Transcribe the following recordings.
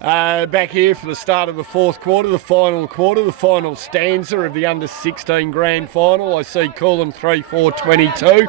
Back here for the start of the fourth quarter, the final stanza of the under-16 grand final. I see Coolum 3-4-22,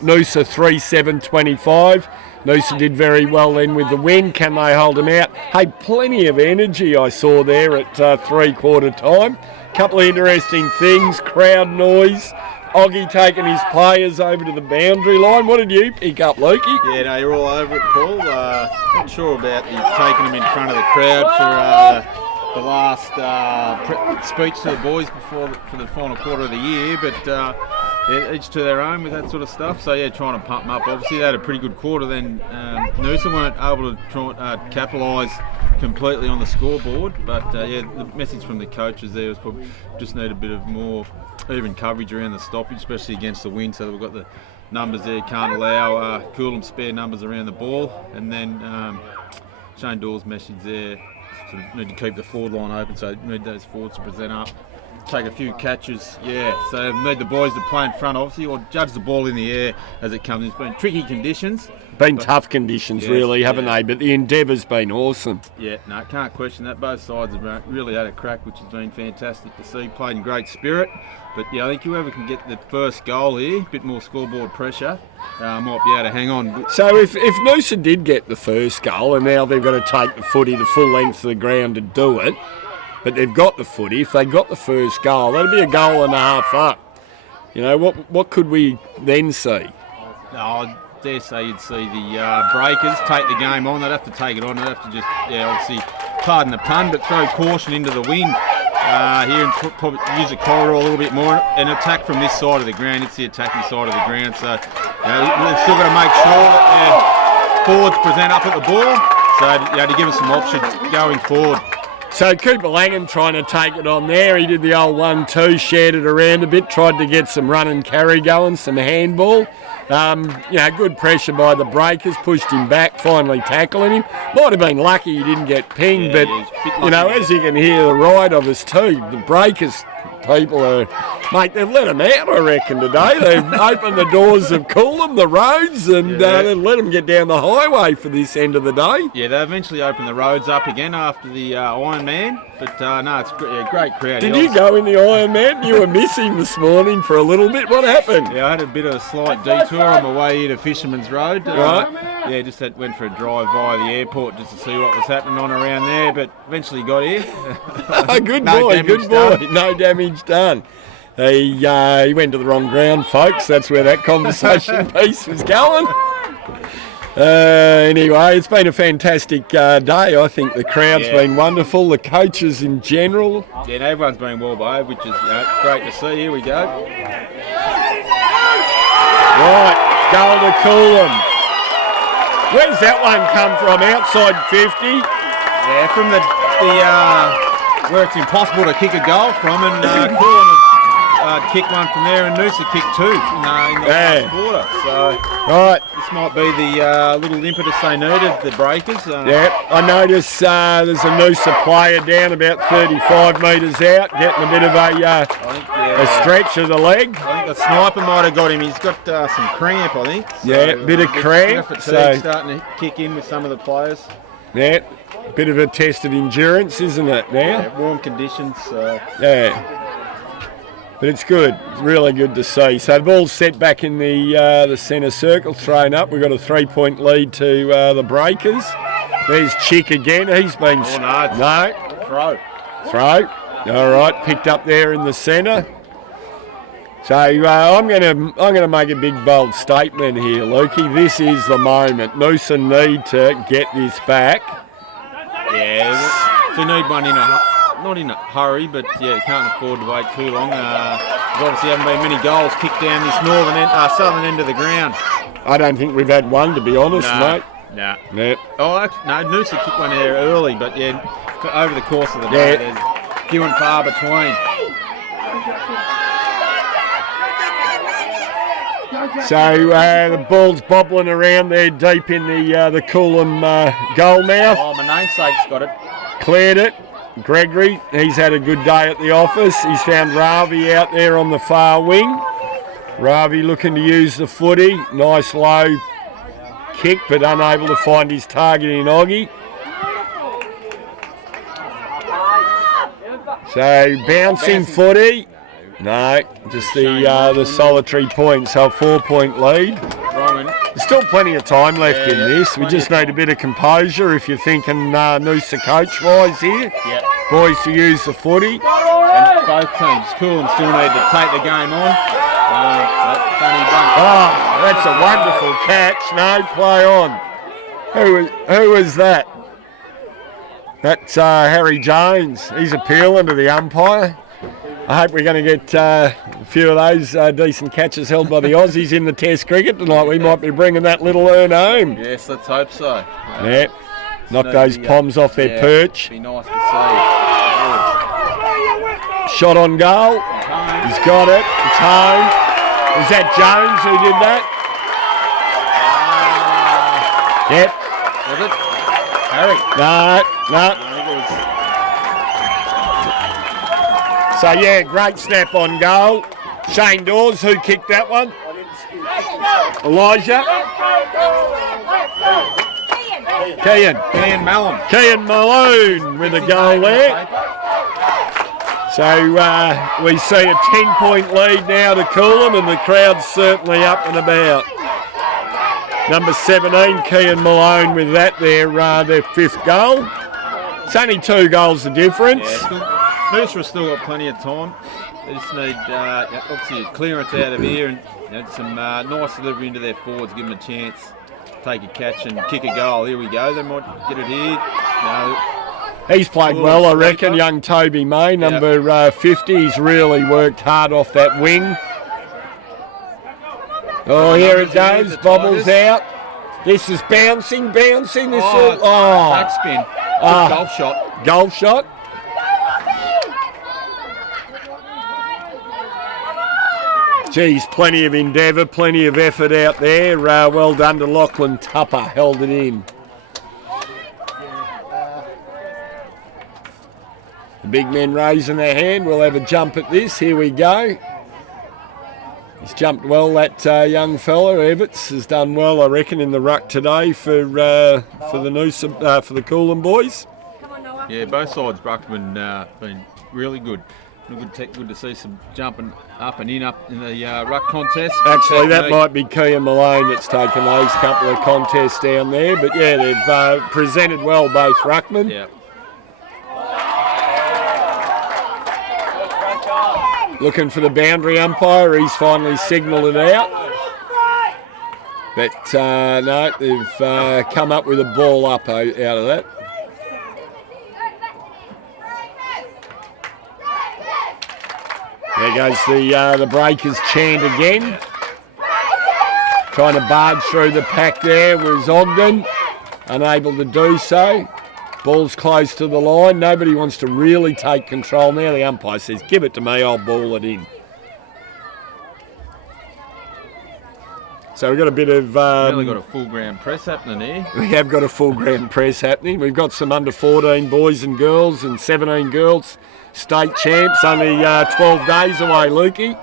Noosa 3-7-25. Noosa did very well then with the win. Can they hold them out? Hey, plenty of energy I saw there at three-quarter time. Couple of interesting things, crowd noise. Oggy taking his players over to the boundary line. What did you pick up, Lukey? Yeah, no, you're all over it, Paul. Not sure about taking them in front of the crowd for the last speech to the boys for the final quarter of the year, but yeah, each to their own with that sort of stuff. So yeah, trying to pump them up. Obviously, they had a pretty good quarter. Then Noosa weren't able to capitalise completely on the scoreboard, but yeah, the message from the coaches there was probably just need a bit of more even coverage around the stoppage, especially against the wind. So we've got the numbers there, can't allow Coolum spare numbers around the ball, and then Shane Dawes' message there, sort of need to keep the forward line open, so need those forwards to present up, take a few catches, yeah. So need the boys to play in front, obviously, or judge the ball in the air as it comes. It's been tricky conditions. Tough conditions, yes, really, haven't they? But the endeavour's been awesome. Yeah, no, can't question that. Both sides have really had a crack, which has been fantastic to see. Played in great spirit. But yeah, I think whoever can get the first goal here, a bit more scoreboard pressure, might be able to hang on. So if Noosa did get the first goal, and now they've got to take the footy the full length of the ground to do it, but they've got the footy, if they got the first goal, that'd be a goal and a half up. You know, what could we then see? I dare say you'd see the Breakers take the game on. They'd have to take it on. They'd have to just, yeah, obviously, pardon the pun, but throw caution into the wind here and probably use the corridor a little bit more and attack from this side of the ground. It's the attacking side of the ground. So they've still got to make sure that their forwards present up at the ball. So to give us some options going forward. So Cooper Langham trying to take it on there. He did the old 1-2, shared it around a bit, tried to get some run and carry going, some handball. Good pressure by the Breakers, pushed him back, finally tackling him. Might have been lucky he didn't get pinged, but, as you can hear the ride of us too, the Breakers people are, mate, they've let them out, I reckon, today. They've opened the doors of Coolum, the roads, and they've let them get down the highway for this end of the day. Yeah, they eventually opened the roads up again after the Ironman, but no, it's a great crowd. Did you go in the Ironman? You were missing this morning for a little bit. What happened? Yeah, I had a bit of a slight detour on my way here to Fisherman's Road. Right. Yeah, just went for a drive via the airport just to see what was happening on around there, but eventually got here. Good boy. No damage done. He went to the wrong ground, folks. That's where that conversation piece was going. Anyway, it's been a fantastic day. I think the crowd's been wonderful. The coaches in general. Yeah, and everyone's been well behaved, which is great to see. Here we go. Right, goal to Coolum. Where's that one come from? Outside 50? Yeah, from the where it's impossible to kick a goal from, and Coolum kicked one from there, and Noosa kicked two in the last quarter. So right, this might be the little impetus they needed, the Breakers. I notice there's a Noosa player down about 35 metres out, getting a bit of a stretch of the leg. I think the sniper might have got him. He's got some cramp, I think. So, bit of cramp. So starting to kick in with some of the players. Yeah, bit of a test of endurance, isn't it now? Yeah, warm conditions. But it's good. It's really good to see. So the ball's set back in the centre circle, thrown up. We've got a 3-point lead to the Breakers. There's Chick again. He's been... No. Throw. All right, picked up there in the centre. So I'm going to make a big bold statement here, Lukey. This is the moment. Noosa need to get this back. Yeah, they need one not in a hurry, but yeah, can't afford to wait too long. There's obviously haven't been many goals kicked down this southern end of the ground. I don't think we've had one, to be honest, mate. No. Yep. Oh, actually, no, Noosa kicked one there early, but yeah, over the course of the day, there's few and far between. So the ball's bobbling around there deep in the Coolum goal mouth. Oh, my namesake's got it. Cleared it. Gregory, he's had a good day at the office. He's found Ravi out there on the far wing. Ravi looking to use the footy. Nice low kick, but unable to find his target in Oggy. So bouncing footy. No, just the solitary point. So a 4-point lead. There's still plenty of time left in this. We just need a bit of composure if you're thinking Noosa coach-wise here. Yep. Boys to use the footy. And both teams, Coolum still need to take the game on. That's a wonderful catch. No, play on. Who was that? That's Harry Jones. He's appealing to the umpire. I hope we're going to get a few of those decent catches held by the Aussies in the Test cricket tonight. We might be bringing that little urn home. Yes, let's hope so. Yeah, knock those poms off their perch. Be nice to see. Shot on goal. He's got it. It's home. Was that Jones who did that? Yep. Was it? Harry? No. I think it was. So yeah, great snap on goal. Shane Dawes, who kicked that one? Elijah. Kean Malone. Kean Malone with a goal there. So we see a 10-point lead now to Coolum, and the crowd's certainly up and about. Number 17, Kean Malone with that, their 5th goal. It's only 2 goals the difference. Yeah, Noosa have still got plenty of time. They just need obviously a clearance out of here and some nice delivery into their forwards, give them a chance, take a catch and kick a goal. Here we go, they might get it here. No. He's played well, I reckon, young Toby May, number 50. He's really worked hard off that wing. Oh, here it goes, bobbles out. This is bouncing. Backspin. Golf shot. Golf shot. Geez, plenty of endeavour, plenty of effort out there. Well done to Lachlan Tupper, held it in. The big men raising their hand. We'll have a jump at this. Here we go. He's jumped well, that young fella. Everts has done well, I reckon, in the ruck today for the Noosa, for the Coolum boys. Yeah, both sides ruckman been really good. Good to see some jumping up and in the ruck contest. Actually, that might be Kean Malone that's taken those couple of contests down there. But yeah, they've presented well, both ruckmen. Yeah. Looking for the boundary umpire. He's finally signalled it out. But no, they've come up with a ball up out of that. There goes the Breakers chant again. Trying to barge through the pack there was Ogden. Unable to do so. Ball's close to the line. Nobody wants to really take control now. The umpire says, give it to me, I'll ball it in. So we've got a bit of... really got a full ground press happening here. We have got a full ground press happening. We've got some under 14 boys and girls and 17 girls. State champs, only 12 days away, Lukey.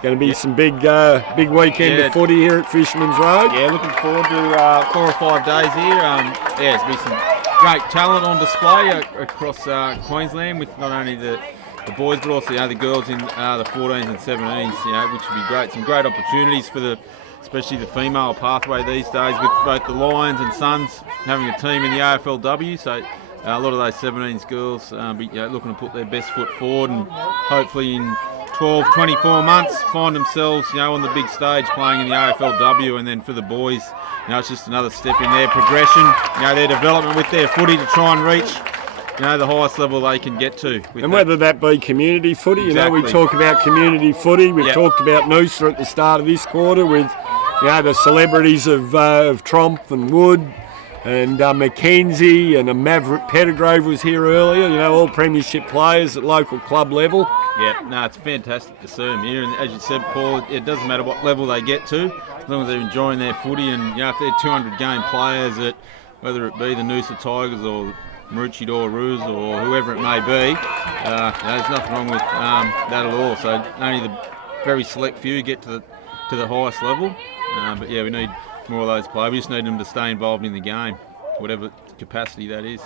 Going to be some big weekend of footy here at Fisherman's Road. Yeah, looking forward to 4 or 5 days here. There's been some great talent on display across Queensland with not only the boys but also the girls in the 14s and 17s, which would be great. Some great opportunities for especially the female pathway these days with both the Lions and Suns having a team in the AFLW. So a lot of those 17s girls be looking to put their best foot forward and hopefully in 12, 24 months find themselves on the big stage playing in the AFLW. And then for the boys, it's just another step in their progression, their development with their footy to try and reach the highest level they can get to. And whether that be community footy, we talk about community footy. We've talked about Noosa at the start of this quarter with the celebrities of Tromp and Wood and Mackenzie and Maverick Pettigrove was here earlier, all premiership players at local club level. Yeah, no, it's fantastic to see them here. And as you said, Paul, it doesn't matter what level they get to, as long as they're enjoying their footy. And if they're 200-game players, whether it be the Noosa Tigers or Maroochydore Roos or whoever it may be, there's nothing wrong with that at all. So only the very select few get to the highest level. But yeah, we need more of those players. We just need them to stay involved in the game, whatever capacity that is.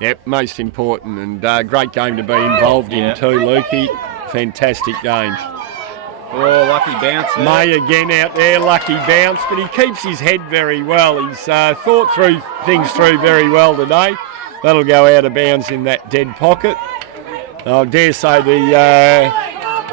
Yep, most important, and great game to be involved in too, Lukey. Fantastic game. Oh, lucky bounce there. May again out there, lucky bounce, but he keeps his head very well. He's thought through things very well today. That'll go out of bounds in that dead pocket. I dare say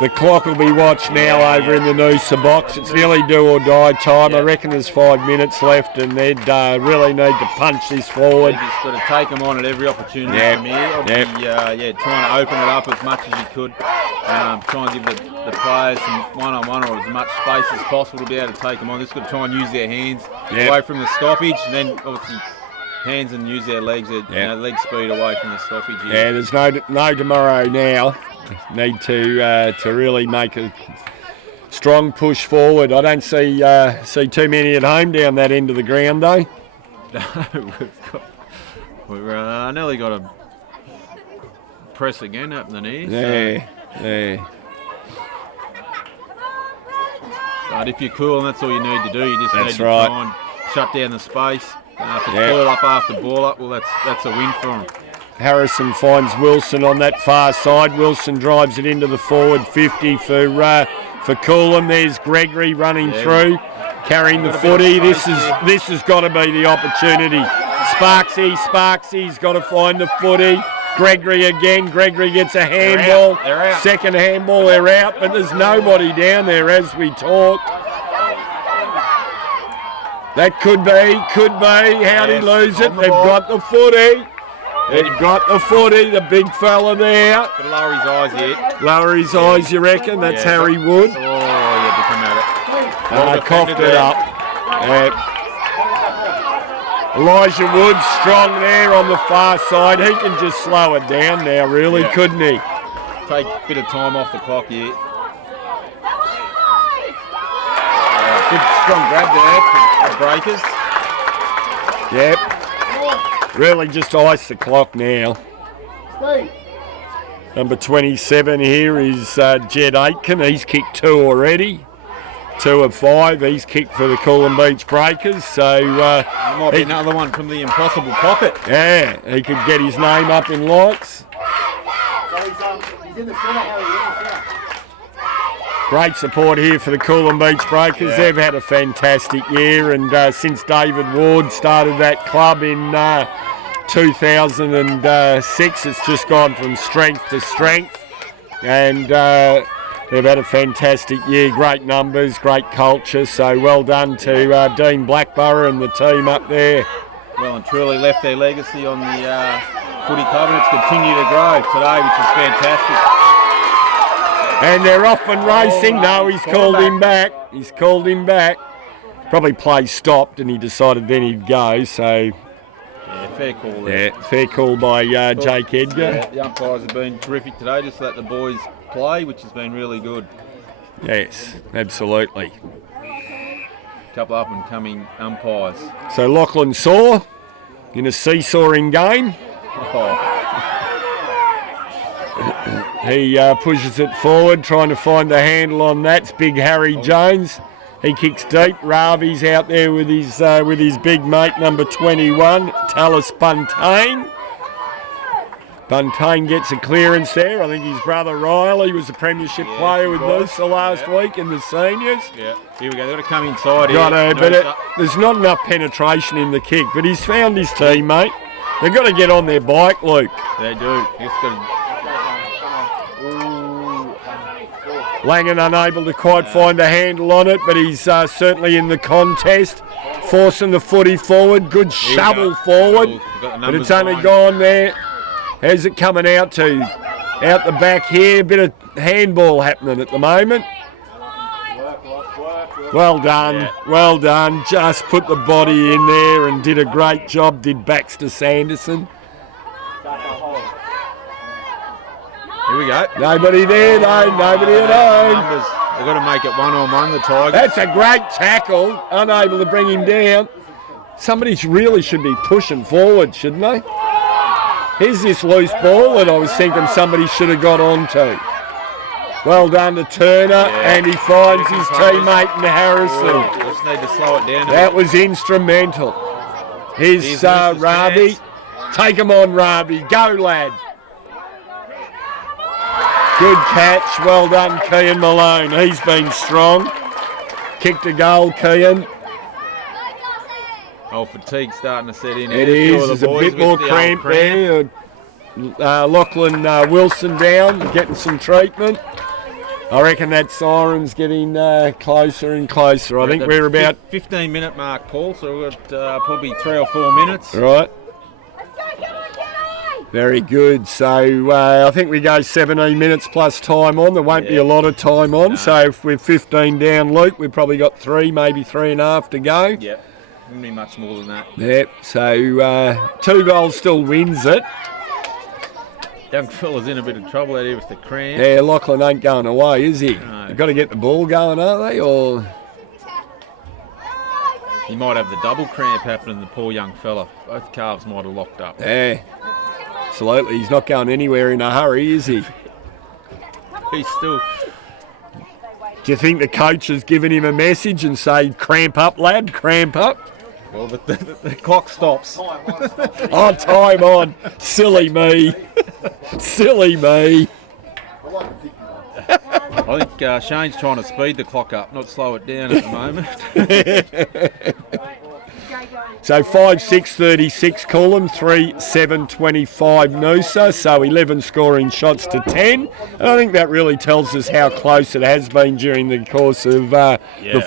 the clock will be watched now over in the Noosa box. It's nearly do or die time. I reckon there's 5 minutes left, and they'd really need to punch this forward. You've just got to take them on at every opportunity from here. Obviously, trying to open it up as much as you could. Try and give the players some one-on-one or as much space as possible to be able to take them on. Just got to try and use their hands away from the stoppage, and then obviously hands and use their legs, leg speed away from the stoppage. Yeah, there's no tomorrow now. Need to really make a strong push forward. I don't see too many at home down that end of the ground though. We've nearly got a press again up in the knees. Yeah. But if you're cool, and that's all you need to do, you just need to try and shut down the space. If it's ball up after ball up, well, that's a win for them. Harrison finds Wilson on that far side. Wilson drives it into the forward 50 for Coolum. There's Gregory running through, carrying the footy. This has got to be the opportunity. Sparksy's got to find the footy. Gregory again. Gregory gets a handball. They're out. Second handball, they're out, but there's nobody down there as we talk. That could be. How'd he lose it? They've got the footy. They've got the footy, the big fella there. Got to lower his eyes here. Lower his eyes, you reckon? That's Harry Wood. Oh, he had to come at it. Coughed it up. Elijah Wood strong there on the far side. He can just slow it down now, really, couldn't he? Take a bit of time off the clock here. Good strong grab there for the breakers. Yep. Really just ice the clock now. Number 27 here is Jed Aitken. He's kicked 2 already. 2 of 5. He's kicked for the Coolum Beach Breakers. So might be another one from the impossible pocket. Yeah, he could get his name up in lights. He's in the centre, Harry. In the centre. Great support here for the Coolum Beach Breakers. They've had a fantastic year, and since David Ward started that club in 2006, it's just gone from strength to strength, and they've had a fantastic year. Great numbers, great culture, so well done to Dean Blackborough and the team up there. Well and truly left their legacy on the footy club, and it's continued to grow today, which is fantastic. And they're off and racing. No, he's called him back. He's called him back. Probably play stopped, and he decided then he'd go. So, fair call there. Yeah, fair call by Jake Edgar. Yeah, the umpires have been terrific today. Just let the boys play, which has been really good. Yes, absolutely. Couple up and coming umpires. So Lachlan Saw in a seesawing game. He pushes it forward, trying to find the handle on that. It's big Harry Jones. He kicks deep. Ravi's out there with his big mate, number 21, Tallis Buntain. Buntain gets a clearance there. I think his brother Riley was a premiership player with Noosa last week in the seniors. Yeah, here we go. They've got to come inside here. Righto, but there's not enough penetration in the kick. But he's found his teammate. They've got to get on their bike, Luke. They do. Langan unable to quite find a handle on it, but he's certainly in the contest, forcing the footy forward. Good shovel forward, but it's only gone there. How's it coming out to? Out the back here, a bit of handball happening at the moment. Well done, well done. Just put the body in there and did a great job, did Baxter Sanderson. Here we go. Nobody there though, nobody at home. They've got to make it one-on-one, the Tigers. That's a great tackle, unable to bring him down. Somebody really should be pushing forward, shouldn't they? Here's this loose ball that I was thinking somebody should have got onto. Well done to Turner, and he finds his teammate in Harrison. Just need to slow it down. That was instrumental. Here's Ravi. Take him on, Ravi. Go, lad. Good catch. Well done, Kean Malone. He's been strong. Kicked a goal, Kean. Oh, fatigue starting to set in. It is. There's a bit more cramp there. Lachlan Wilson down, getting some treatment. I reckon that siren's getting closer and closer. I think we're about 15-minute mark, Paul. So we've got probably 3 or 4 minutes. Right. Very good. So I think we go 17 minutes plus time on. There won't be a lot of time on. No. So if we're 15 down, Luke, we've probably got 3, maybe 3.5 to go. Yep. Wouldn't be much more than that. Yep. So 2 goals still wins it. Young fella's in a bit of trouble out here with the cramp. Yeah, Lachlan ain't going away, is he? No. You've got to get the ball going, are they? Or he might have the double cramp happening, the poor young fella. Both calves might have locked up. Yeah, absolutely. He's not going anywhere in a hurry, is he? He's still... Do you think the coach has given him a message and say, cramp up, lad, cramp up? Well, the clock stops. Oh, time on. Silly me. Silly me. I think Shane's trying to speed the clock up, not slow it down at the moment. So 5-6-36 Coolum, 3-7-25 Noosa, so 11 scoring shots to 10. And I think that really tells us how close it has been during the course of the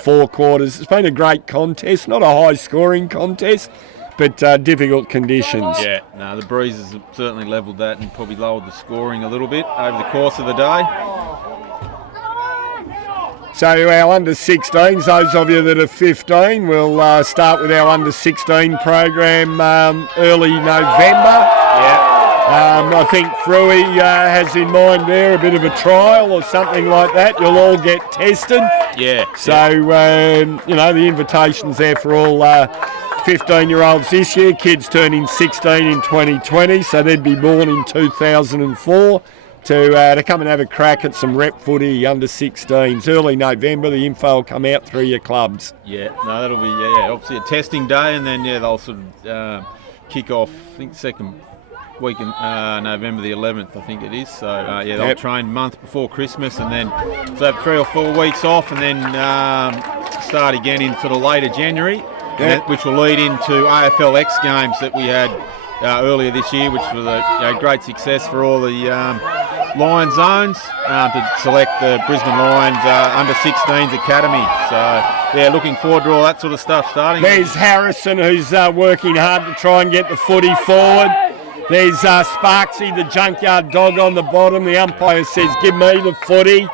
4 quarters. It's been a great contest, not a high scoring contest, but difficult conditions. Yeah, no, the breeze has certainly levelled that and probably lowered the scoring a little bit over the course of the day. So our under-16s, those of you that are 15, we'll start with our under-16 program early November. Yeah. I think Fruey has in mind there a bit of a trial or something like that. You'll all get tested. Yeah. So, the invitation's there for all 15-year-olds this year. Kids turning 16 in 2020, so they'd be born in 2004. To come and have a crack at some rep footy under 16s. Early November, the info will come out through your clubs. Yeah, no, that'll be obviously a testing day, and then they'll sort of kick off. I think second week in November the 11th, I think it is. So they'll train a month before Christmas, and then so have 3 or 4 weeks off, and then start again in sort of later January, which will lead into AFL X games that we had earlier this year, which was a great success for all the Lions zones to select the Brisbane Lions under-16s academy. So looking forward to all that sort of stuff starting. There's Harrison, who's working hard to try and get the footy forward. There's Sparksy, the junkyard dog on the bottom. The umpire says, give me the footy.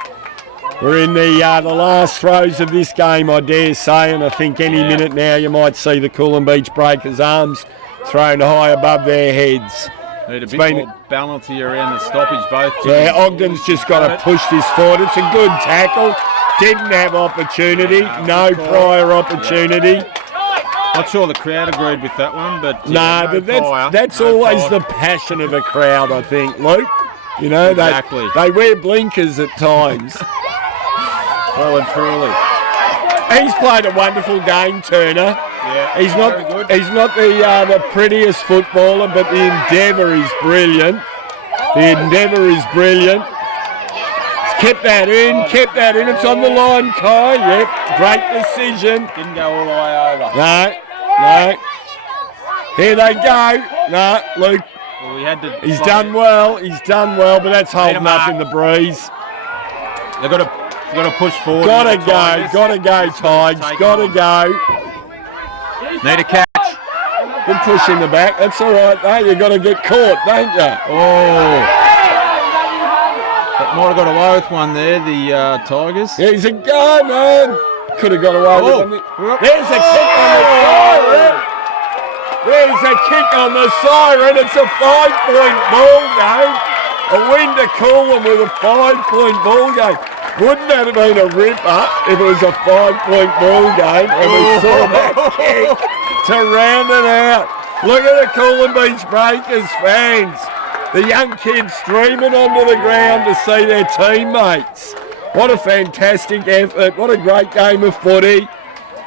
We're in the last throes of this game, I dare say, and I think any minute now you might see the Coolum Beach Breakers' arms thrown high above their heads. Need a bit more balance here around the stoppage, both. Yeah, Ogden's just got to push this forward. It's a good tackle. Didn't have opportunity. No prior opportunity. Not sure the crowd agreed with that one, but that's always the passion of a crowd, I think, Luke. You know, exactly. They wear blinkers at times. Well and truly. He's played a wonderful game, Turner. Yeah, he's not the prettiest footballer, but the endeavour is brilliant. Kept that in. It's on the line, Kai. Yep, great decision. Didn't go all the way over. No. Here they go. No, Luke. Well, he's done well, but that's holding up in the breeze. They've got to push forward. Gotta go, Tigers. Gotta go. Need a catch. Good push in the back. That's all right, though. You've got to get caught, don't you? Oh. That might have got away with one there, the Tigers. Yeah, he's a go, man. Could have got away with one. There's a kick on the siren. There's a kick on the siren. It's a 5-point ball game. A win to Coolum with a 5-point ball game. Wouldn't that have been a ripper if it was a 5-point ball game and we saw that kick to round it out? Look at the Coolum Beach Breakers fans. The young kids streaming onto the ground to see their teammates. What a fantastic effort. What a great game of footy.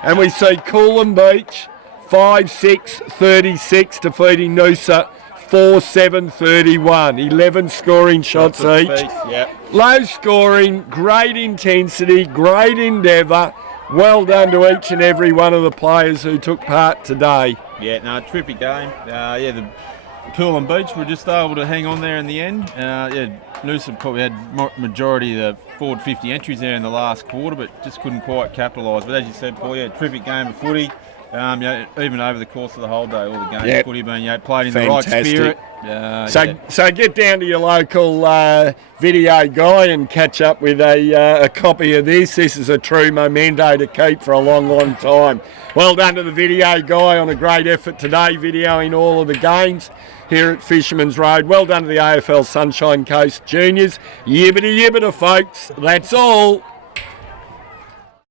And we see Coolum Beach 5-6-36 defeating Noosa 4-7-31. 11 scoring shots each. Yep. Low scoring, great intensity, great endeavour. Well done to each and every one of the players who took part today. Yeah, no, terrific game. The Coolum Beach were just able to hang on there in the end. Noosa probably had majority of the forward 50 entries there in the last quarter, but just couldn't quite capitalise. But as you said, Paul, terrific game of footy. Even over the course of the whole day, all the games of footy being played in the right spirit. So get down to your local video guy and catch up with a copy of this. This is a true memento to keep for a long, long time. Well done to the video guy on a great effort today, videoing all of the games here at Fisherman's Road. Well done to the AFL Sunshine Coast Juniors. Yibbity yibbita, folks. That's all.